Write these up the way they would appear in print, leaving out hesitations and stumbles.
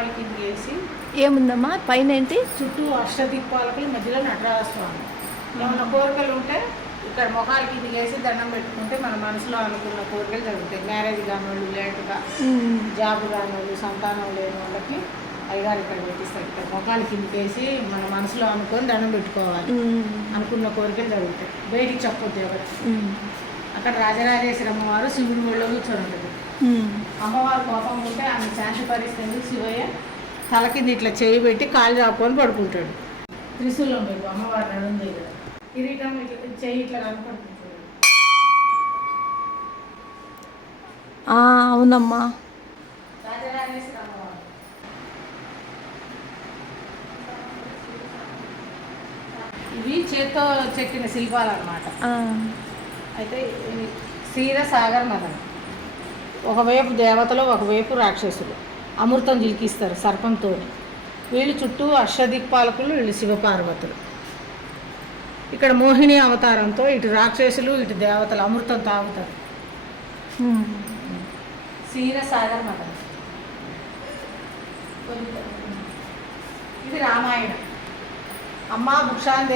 మొహాలు కింద వేసి ఏముందమ్మా పైన ఏంటి? చుట్టూ అష్టదిక్పాలకులు మధ్యలో నటరాజస్వామి. ఏమైనా కోరికలు ఉంటే ఇక్కడ మొహాలు కింద వేసి దండం పెట్టుకుంటే మన మనసులో అనుకున్న కోరికలు జరుగుతాయి. మ్యారేజ్ కాని వాళ్ళు, లేటుగా జాబ్ కాని వాళ్ళు, సంతానం లేని వాళ్ళకి అయ్యగారు ఇక్కడ పెట్టిస్తారు. ఇక్కడ మొహాలు కిందకి వేసి మన మనసులో అనుకొని దండం పెట్టుకోవాలి. అనుకున్న కోరికలు జరుగుతాయి. బయటికి చెప్పొద్దు ఎవరు. అక్కడ రాజరాజేశ్వరి అమ్మవారు శివుడి ఒళ్ళో కూర్చొని ఉంటుంది. అమ్మవారు కోపం ఉంటే ఆమె శాంతి పరిస్థితి శివయ్య తల కింద ఇట్లా చేయి పెట్టి కాలు చాపుకొని పడుకుంటాడు. త్రిశూలం పెట్టి అమ్మవారు నడుం దగ్గర కిరీటం ఇట్లా చేయి ఇట్లా కనపడుకుంటాడు. అవునమ్మా. రాజరాజేశ్వరి అమ్మవారు ఇవి చేత్తో చెక్కిన శిల్పాలు అన్నమాట. అయితే క్షీరసాగర్ మదన, ఒకవైపు దేవతలు, ఒకవైపు రాక్షసులు అమృతం జిలికిస్తారు సర్పంతో. వీళ్ళు చుట్టూ అష్టదిక్పాలకులు, వీళ్ళు శివపార్వతులు. ఇక్కడ మోహిని అవతారంతో ఇటు రాక్షసులు, ఇటు దేవతలు అమృతం తాగుతారు. క్షీరసాగర్ మదన. ఇది రామాయణం. అమ్మా భుక్షాన్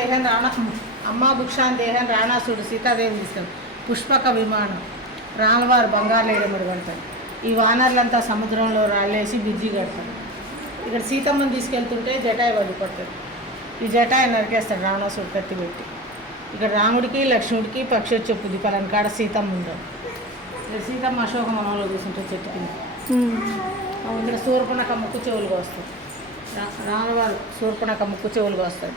దేహం రావణాసుడు సీతాదేవిని తీసుకెళ్ళి పుష్పక విమానం రామవారు బంగారు లేడమడి పడతారు. ఈ వానర్లంతా సముద్రంలో రాళ్ళేసి బిజ్జి కడతారు. ఇక్కడ సీతమ్మని తీసుకెళ్తుంటే జటాయి వదిలిపడతాడు. ఈ జటాయి నరికేస్తాడు రావణాసుడు కత్తి పెట్టి. ఇక్కడ రాముడికి లక్ష్మణుడికి పక్షి చెప్పుద్ది పలాని కాడ సీతమ్మ ఉండదు. ఇక్కడ సీతమ్మ అశోక వనంలో కూర్చుంటే చెట్టు కింద. ఇక్కడ శూర్పణఖ ముక్కు చెవులుగా వస్తాడు. రామవారు శూర్పణఖ ముక్కు చెవులుగా వస్తాడు.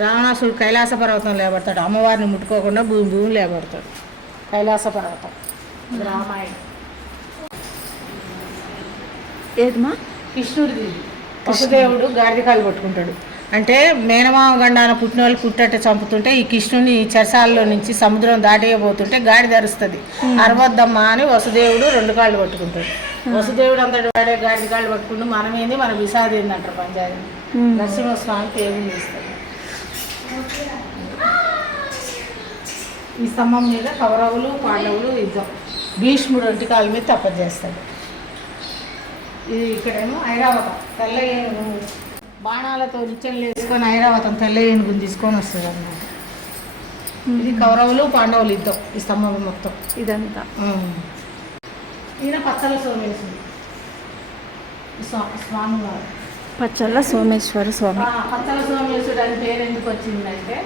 రావణాసుడు కైలాస పర్వతం లేబడతాడు. అమ్మవారిని ముట్టుకోకుండా భూమి లేబడతాడు. కైలాస పర్వతం. రామాయణం. ఏదమ్మా? కృష్ణుడిది. వసుదేవుడు గాడిద కాళ్ళు పట్టుకుంటాడు. అంటే మేనమామ గండాన పుట్టిన వాళ్ళు పుట్టట చంపుతుంటే ఈ కృష్ణుని చెరసాలలో నుంచి సముద్రం దాటేయబోతుంటే గాడిద అరుస్తుంది. అరవద్దమ్మా అని వసుదేవుడు రెండు కాళ్ళు పట్టుకుంటాడు. వసుదేవుడు అంతటి వాడే గాడిద కాళ్ళు పట్టుకుంటూ మనమేంది మన విషాదం ఏందంటారు పంచాయతీ. నరసింహస్వామి తేజం చేస్తాడు. ఈ స్తంభం మీద కౌరవులు పాండవులు యుద్ధం. భీష్ముడు ఒంటి కాళ్ళ మీద తపస్సు చేస్తాడు. ఇది ఇక్కడేమో ఐరావతం. తెల్ల ఏనుగు బాణాలతో నిచ్చెనలు వేసుకొని ఐరావతం తెల్ల ఏనుగుని తీసుకొని వస్తుంది అన్నమాట. ఇది కౌరవులు పాండవులు యుద్ధం. ఈ స్తంభం మొత్తం ఇదంతా. ఈయన పచ్చల సోమేశ్వరుడు స్వామివారు. పచ్చల సోమేశ్వర స్వామి. పచ్చల సోమేశ్వరుడు అని పేరు ఎందుకు వచ్చిందంటే